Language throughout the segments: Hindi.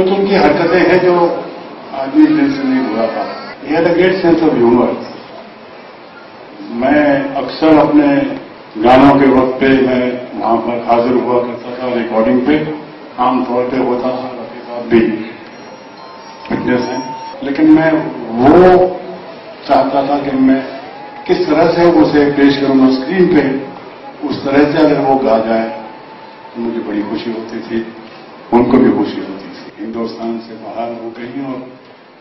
कुछ उनकी हरकतें हैं जो आदमी दिल से नहीं भूला था। He had a great sense of humour. मैं अक्सर अपने गानों के वक्त पे मैं वहां पर हाजिर हुआ करता था रिकॉर्डिंग पे। आमतौर पे होता था, रफी साहब भी फिटनेस है, लेकिन मैं वो चाहता था कि मैं किस तरह से उसे पेश करूंगा स्क्रीन पे, उस तरह से अगर वो गा जाए तो मुझे बड़ी खुशी होती थी, उनको भी खुशी होती थी। हिंदुस्तान से बाहर हो गई और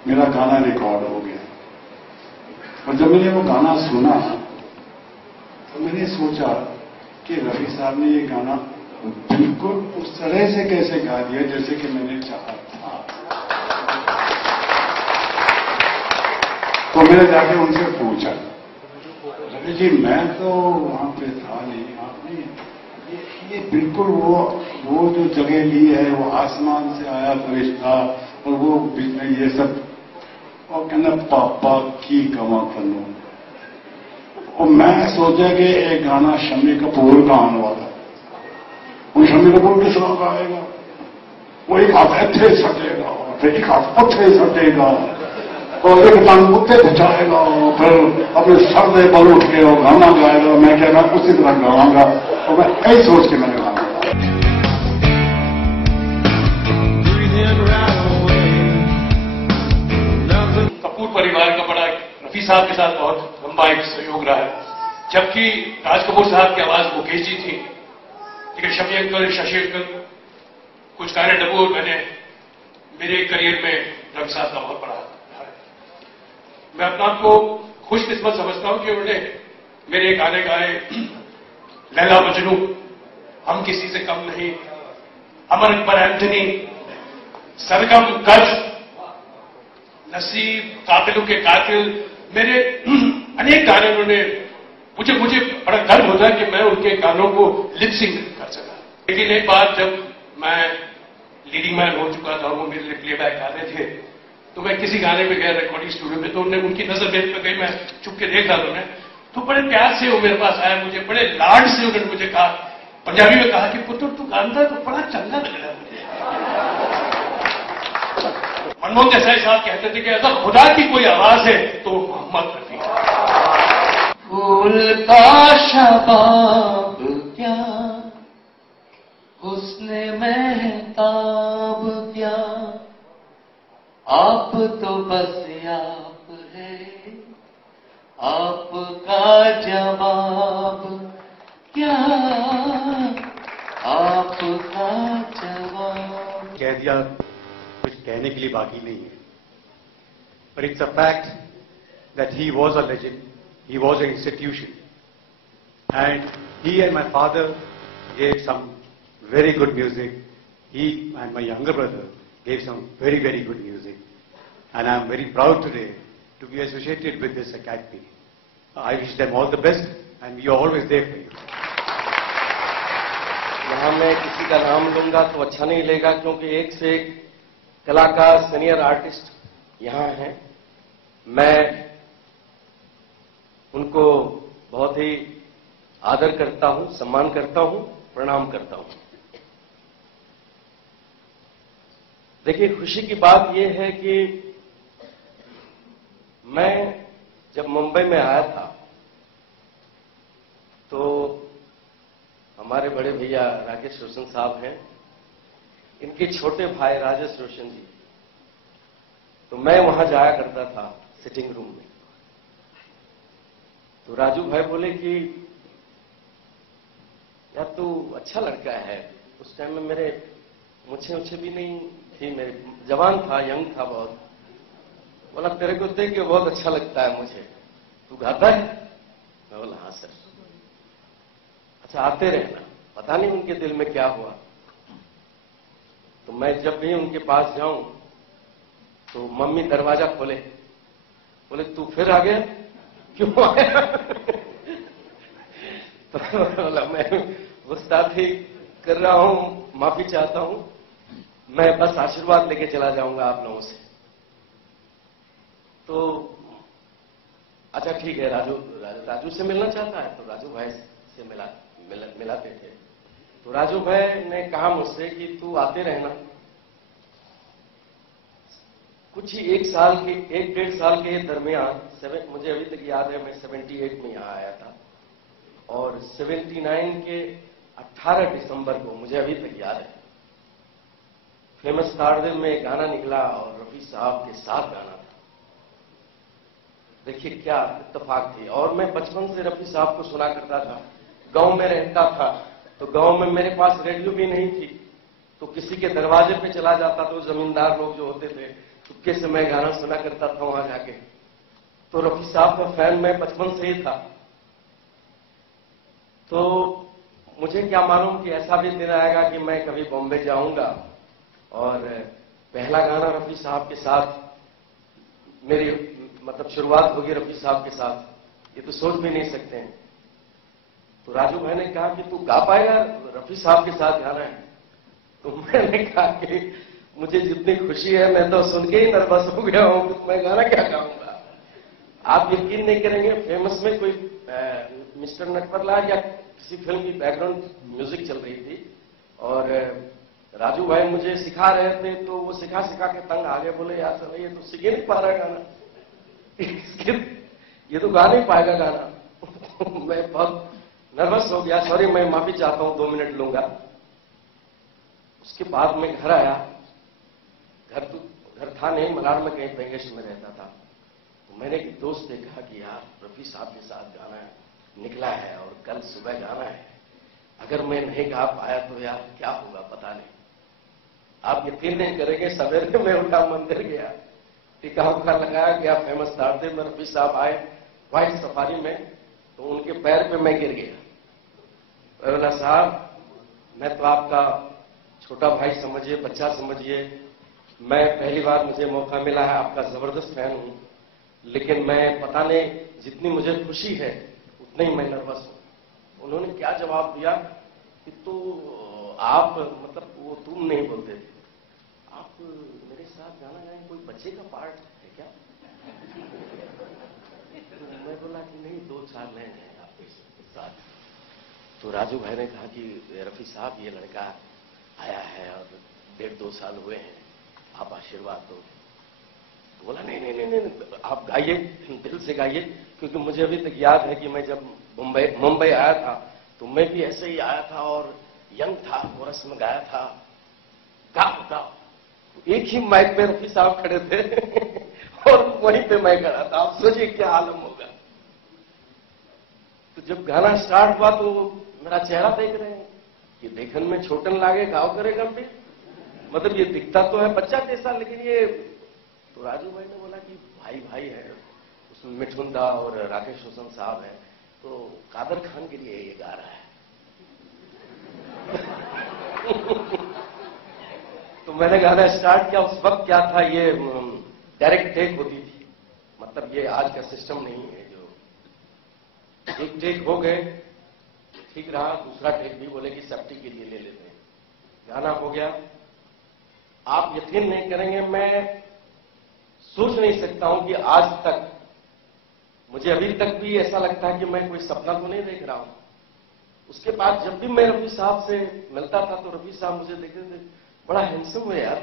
मेरा गाना रिकॉर्ड हो गया। और जब मैंने वो गाना सुना तो मैंने सोचा कि रफी साहब ने ये गाना बिल्कुल उस तरह से कैसे गा दिया जैसे कि मैंने चाहा था। तो मैंने जाके उनसे पूछा, रफी जी मैं तो वहां पे था नहीं, आपने ये बिल्कुल वो जो जगह ली है, वो आसमान से आया फरिश्ता और वो बीच में ये सब, और कहना पापा की कमा करूं। और मैं सोचा कि एक गाना शम्मी कपूर का आने वाला, वो शम्मी कपूर किस तरह गाएगा? वो एक हाथ ऐसे सटेगा, फिर एक हाथ पत्थर सटेगा, और एक टांग कुत्ते बचाएगा, फिर अपने सर से बल उठ के और गाना गाएगा। मैं कह रहा उसी तरह गाऊंगा, और मैं ऐसे सोच के मैंने गाना गाया। कपूर परिवार का बड़ा रफी साहब के साथ बहुत लंबा एक सहयोग रहा है, जबकि राज कपूर साहब की आवाज मुकेश जी थी, लेकिन शम्मी अंकल, शशि अंकल, कुछ गाने डब्बू और मैंने मेरे करियर में रफी साहब का बहुत बड़ा हाथ है। मैं अपने आप को खुशकिस्मत समझता हूं कि उन्होंने मेरे गाने गाए, लैला मजनू, हम किसी से कम नहीं, अमर अकबर एंथनी, सरगम, कच, नसीब, कातिलों के कातिल, मेरे अनेक गाने उन्होंने, मुझे बड़ा गर्व होता है कि मैं उनके गानों को लिप सिंक कर सका। लेकिन एक बार जब मैं लीडिंग मैन हो चुका था, वो मेरे लिए प्लेबैक गाने थे, तो मैं किसी गाने पे गया रिकॉर्डिंग स्टूडियो में, तो उनकी नजर मेरे पे गई, मैं चुप के देख रहा था उन्हें, तो बड़े प्यार से वो मेरे पास आया, मुझे बड़े लाड से उन्होंने मुझे कहा, पंजाबी में कहा कि पुत्र तू गाता तो बड़ा चंगा लग रहा है मुझे। मनमोहन देसाई साहब कहते थे कि अगर खुदा की कोई आवाज है तो मोहम्मद रफी। फूल का शबाब क्या, हुस्न महताब क्या, आप तो बस आप है, आपका जवाब क्या, आपका जवाब। कह दिया, कुछ कहने के लिए बाकी नहीं है, but it's a fact that he was a legend, he was an institution, and he and my father gave some very good music. He and my younger brother gave some very, very good music, and I am very proud today to be associated with this academy. I wish them all the best, and we are always there for you. यहाँ मैं किसी का नाम लूंगा तो अच्छा नहीं लगेगा, क्योंकि एक से एक कलाकार, सीनियर आर्टिस्ट यहाँ हैं। मैं उनको बहुत ही आदर करता हूं, सम्मान करता हूं, प्रणाम करता हूं। देखिए, खुशी की बात यह है कि मैं जब मुंबई में आया था तो हमारे बड़े भैया राकेश रोशन साहब हैं, इनके छोटे भाई राजेश रोशन जी, तो मैं वहां जाया करता था सिटिंग रूम में। तो राजू भाई बोले कि यार तू अच्छा लड़का है। उस टाइम में मेरे मुझे भी नहीं थी, मेरे जवान था, यंग था बहुत। बोला तेरे को देख के बहुत अच्छा लगता है मुझे, तू गाता है? मैं बोला हाँ सर। अच्छा आते रहना। पता नहीं उनके दिल में क्या हुआ, तो मैं जब भी उनके पास जाऊं तो मम्मी दरवाजा खोले, बोले तू फिर आ गया, क्यों आया? तो बोला मैं गुस्ताखी कर रहा हूं, माफी चाहता हूं, मैं बस आशीर्वाद लेके चला जाऊंगा आप लोगों से। तो अच्छा ठीक है, राजू से मिलना चाहता है, तो राजू भाई से मिलाते थे। तो राजू भाई ने कहा मुझसे कि तू आते रहना, कुछ ही एक डेढ़ साल के दरमियान मुझे अभी तक याद है, मैं 78 में यहाँ आया था और 79 के 18 दिसंबर को मुझे अभी तक याद है, फेमस स्टारडम में एक गाना निकला और रफी साहब के साथ गाना था। देखिए क्या इत्तेफाक थी। और मैं बचपन से रफी साहब को सुना करता था, गांव में रहता था तो गांव में मेरे पास रेडियो भी नहीं थी, तो किसी के दरवाजे पे चला जाता, तो जमींदार लोग जो होते थे चुपके से मैं गाना सुना करता था वहां जाके। तो रफी साहब का फैन मैं बचपन से ही था। तो मुझे क्या मालूम कि ऐसा भी दिन आएगा कि मैं कभी बॉम्बे जाऊंगा और पहला गाना रफी साहब के साथ मेरी मतलब शुरुआत होगी रफी साहब के साथ, ये तो सोच भी नहीं सकते हैं। तो राजू भाई ने कहा कि तू गा पाएगा, रफी साहब के साथ गाना है। तो मैंने कहा कि मुझे जितनी खुशी है मैं तो सुन के ही नर्वस हो गया हूं, तो मैं गाना क्या गाऊंगा। आप यकीन नहीं करेंगे, फेमस में कोई मिस्टर नटवरलाल या किसी फिल्म की बैकग्राउंड म्यूजिक चल रही थी और राजू भाई मुझे सिखा रहे थे, तो वो सिखा के तंग आ गए, बोले यार चलो ये तो सीख नहीं पा रहा गाना, ये तो गा नहीं पाएगा गाना। मैं बहुत नर्वस हो गया, सॉरी मैं माफी चाहता हूं, 2 मिनट लूंगा। उसके बाद मैं घर आया, घर था नहीं, मलाड में कहीं बेंगेश में रहता था। तो मैंने एक दोस्त से कहा कि यार रफी साहब के साथ गाना निकला है और कल सुबह गाना है, अगर मैं नहीं गा पाया तो यार क्या होगा पता नहीं। आप यकीन नहीं करेंगे, सवेरे में उठा, मंदिर गया, टीका उका लगाया, गया फेमस स्टारडम में रफी साहब आए व्हाइट सफारी में, तो उनके पैर पे मैं गिर गया। बोला साहब मैं तो आपका छोटा भाई समझिए, बच्चा समझिए, मैं पहली बार मुझे मौका मिला है, आपका जबरदस्त फैन हूं, लेकिन मैं पता नहीं जितनी मुझे खुशी है उतनी ही मैं नर्वस हूं। उन्होंने क्या जवाब दिया कि तो आप मतलब वो तुम नहीं बोलते थे, आप मेरे साथ गाना गाएं, कोई बच्चे का पार्ट है क्या? तो मैं बोला कि नहीं, 2 साल हैं आपके साथ। तो राजू भाई ने कहा कि रफी साहब ये लड़का आया है और 1.5-2 साल हुए हैं, आप आशीर्वाद दो। तो बोला नहीं नहीं नहीं नहीं, आप गाइए, दिल से गाइए, क्योंकि मुझे अभी तक याद है कि मैं जब मुंबई आया था तो मैं भी ऐसे ही आया था और यंग था, कोरस में गाया था, गाओ। एक ही माइक पे रफी साहब खड़े थे और वहीं पे मैं खड़ा था। आप सोचिए क्या आलम होगा। तो जब गाना स्टार्ट हुआ तो मेरा चेहरा देख रहे हैं कि देखन में छोटन लागे गाँव करे गंभीर, मतलब ये दिखता तो है बच्चा जैसा, लेकिन ये तो राजू भाई ने बोला कि भाई है, उसमें मिठुन दा और राकेश रोशन साहब है, तो कादर खान के लिए ये गा रहा है। तो मैंने गाना स्टार्ट किया। उस वक्त क्या था, ये डायरेक्ट टेक होती थी, मतलब ये आज का सिस्टम नहीं है जो एक टेक हो गए ठीक रहा, दूसरा टेक भी बोले कि सेफ्टी के लिए ले लेते हैं। गाना हो गया। आप यकीन नहीं करेंगे, मैं सोच नहीं सकता हूं कि आज तक मुझे अभी तक भी ऐसा लगता है कि मैं कोई सपना तो नहीं देख रहा हूं। उसके बाद जब भी मैं रफी साहब से मिलता था तो रफी साहब मुझे देखते थे, बड़ा हैंडसम हुए यार,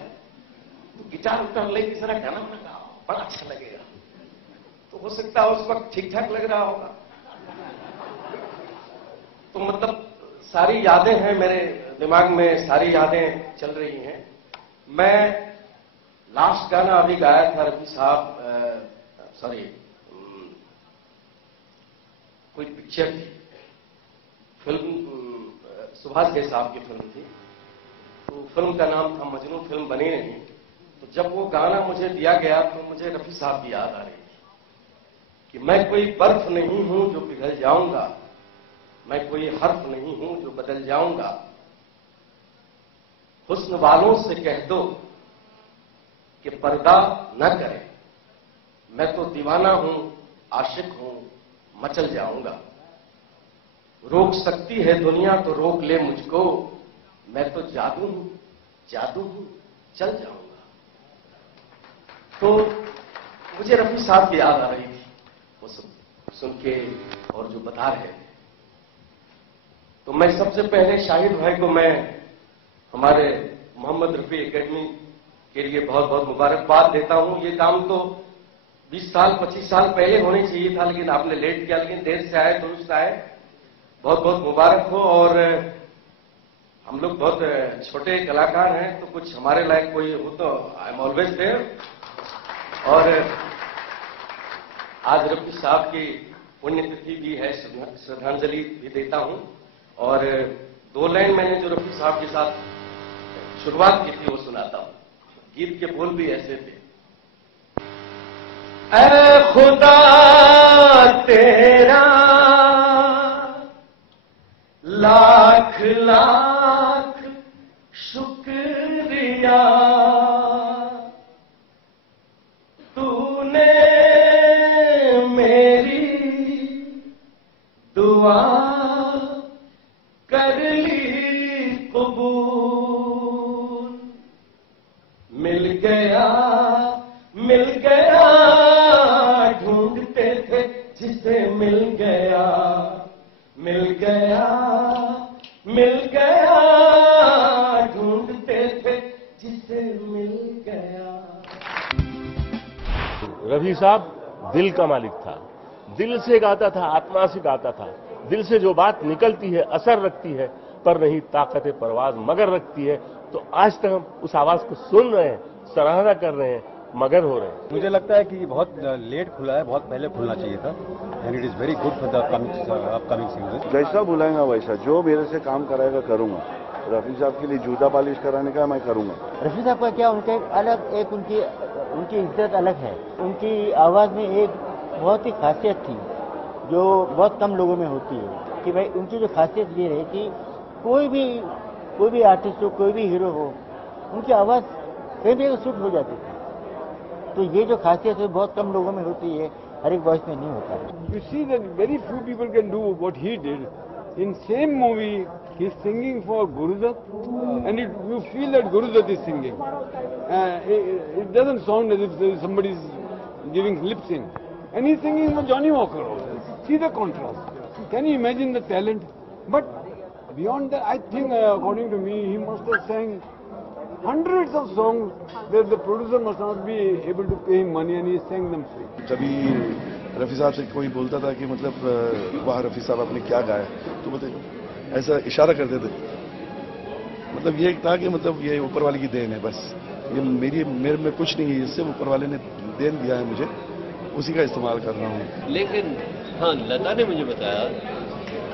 तो गिटार उटार लेके जरा गाना गाओ, बड़ा अच्छा लगेगा। तो हो सकता है उस वक्त ठीक ठाक लग रहा होगा। तो मतलब सारी यादें हैं मेरे दिमाग में, सारी यादें चल रही हैं। मैं लास्ट गाना अभी गाया था रफी साहब, सॉरी कोई पिक्चर थी, फिल्म सुभाष घई साहब की फिल्म थी, तो फिल्म का नाम था मजनू, फिल्म बनी नहीं। तो जब वो गाना मुझे दिया गया तो मुझे रफी साहब की याद आ रही थी कि मैं कोई बर्फ नहीं हूं जो पिघल जाऊंगा, मैं कोई हर्फ नहीं हूं जो बदल जाऊंगा, हुस्न वालों से कह दो कि पर्दा न करें, मैं तो दीवाना हूं, आशिक हूं, मचल जाऊंगा, रोक सकती है दुनिया तो रोक ले मुझको, मैं तो जादू हूं, चल जाऊंगा। तो मुझे रफी साहब की याद आ रही थी वो सुन के और जो बता रहे थे। तो मैं सबसे पहले शाहिद भाई को मैं हमारे मोहम्मद रफी एकेडमी के लिए बहुत बहुत मुबारकबाद देता हूं। ये काम तो 20 साल 25 साल पहले होने चाहिए था, लेकिन आपने लेट किया, लेकिन देर से आए दुरुस्त आए। बहुत बहुत मुबारक हो। और हम लोग बहुत छोटे कलाकार हैं, तो कुछ हमारे लायक कोई हो तो आई एम ऑलवेज देयर। और आज रफी साहब की पुण्यतिथि भी है, श्रद्धांजलि भी देता हूं। और 2 लाइन मैंने जो रफी साहब के साथ शुरुआत की थी वो सुनाता हूं। गीत के बोल भी ऐसे थे। ऐ खुदा तेरा लाख लाख शुक्रिया, तूने मेरी दुआ कर ली कबूल। मिल गया ढूंढते थे जिसे मिल गया, मिल गया ढूंढते थे जिसे मिल गया। रफी साहब दिल का मालिक था, दिल से गाता था, आत्मा से गाता था। दिल से जो बात निकलती है असर रखती है, पर नहीं ताकत परवाज मगर रखती है। तो आज तक हम उस आवाज को सुन रहे हैं, सराहना कर रहे हैं, मगर हो रहे हैं। मुझे लगता है कि ये बहुत लेट खुला है, बहुत पहले खुलना चाहिए था। And it is very good for the upcoming singers. जैसा बुलाएंगा वैसा, जो मेरे से काम कराएगा करूंगा। रफी साहब के लिए जूता पॉलिश कराने का मैं करूंगा। रफी साहब का क्या, उनका एक उनकी इज्जत अलग है। उनकी आवाज़ में एक बहुत ही खासियत थी जो बहुत कम लोगों में होती है, कि भाई उनकी जो खासियत ये है कि कोई भी आर्टिस्ट हो, कोई भी हीरो हो, उनकी आवाज़ कहीं भी सूट हो जाती थी। तो ये जो खासियत है बहुत कम लोगों में होती है, हर एक वॉइस में नहीं होता है। You see that very few people can do what he did. In same movie, he's singing for Gurudat, and you feel that Gurudat is singing. It doesn't sound as if somebody is giving lip sync. And he's singing for Johnny Walker also. See the contrast. Can you imagine the talent? But beyond that, I think, according to me, he must have sang hundreds of songs where the producer must not be able to pay him money, and he sang them free. कभी रफी साहब से कोई बोलता था कि मतलब वाह रफी साहब आपने क्या गाया, तो मतलब ऐसा इशारा करते थे। मतलब ये था कि मतलब ये ऊपर वाले की देन है, बस ये मेरे में कुछ नहीं है, इससे ऊपर वाले ने देन दिया है मुझे, उसी का इस्तेमाल कर रहा हूँ। लेकिन हाँ, लता ने मुझे बताया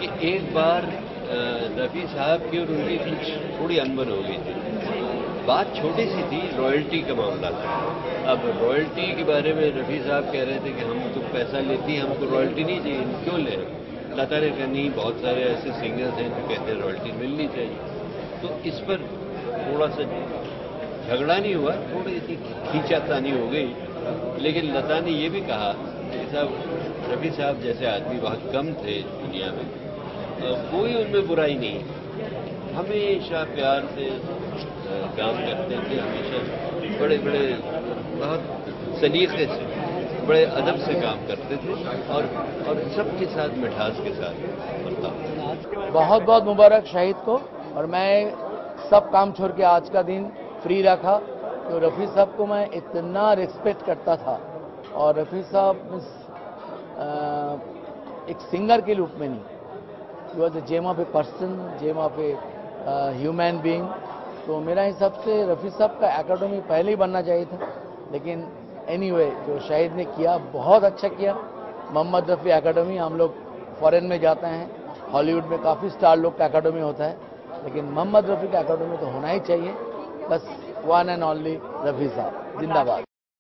कि एक बार रफी साहब की और उनकी कुछ थोड़ी अनबन हो गई थी। बात छोटी सी थी, रॉयल्टी का मामला था। अब रॉयल्टी के बारे में रफी साहब कह रहे थे कि हम तो पैसा लेती हैं, हमको रॉयल्टी नहीं चाहिए, क्यों ले? लता ने कहा नहीं, बहुत सारे ऐसे सिंगर्स हैं जो कहते हैं रॉयल्टी मिलनी चाहिए। तो इस पर थोड़ा सा झगड़ा नहीं हुआ, थोड़ी सी खींचातानी हो गई। लेकिन लता ने ये भी कहा कि साहब रफी साहब जैसे आदमी बहुत कम थे दुनिया में, कोई उनमें बुराई नहीं, हमेशा प्यार से काम करते थे, हमेशा बड़े बड़े बहुत सलीके से, बड़े अदब से काम करते थे, और सबके साथ मिठास के साथ बर्ताव। बहुत बहुत मुबारक शाहिद को। और मैं सब काम छोड़ के आज का दिन फ्री रखा, तो रफ़ी साहब को मैं इतना रिस्पेक्ट करता था। और रफ़ी साहब एक सिंगर के रूप में नहीं, he was a gem of a person, gem of a human being. तो मेरा हिसाब से रफ़ी साहब का एकेडमी पहले ही बनना चाहिए था, लेकिन एनीवे जो शाहिद ने किया बहुत अच्छा किया। मोहम्मद रफ़ी एकेडमी, हम लोग फॉरेन में जाते हैं, हॉलीवुड में काफ़ी स्टार लोग का एकेडमी होता है, लेकिन मोहम्मद रफ़ी का एकेडमी तो होना ही चाहिए। बस वन एंड ओनली रफ़ी साहब जिंदाबाद।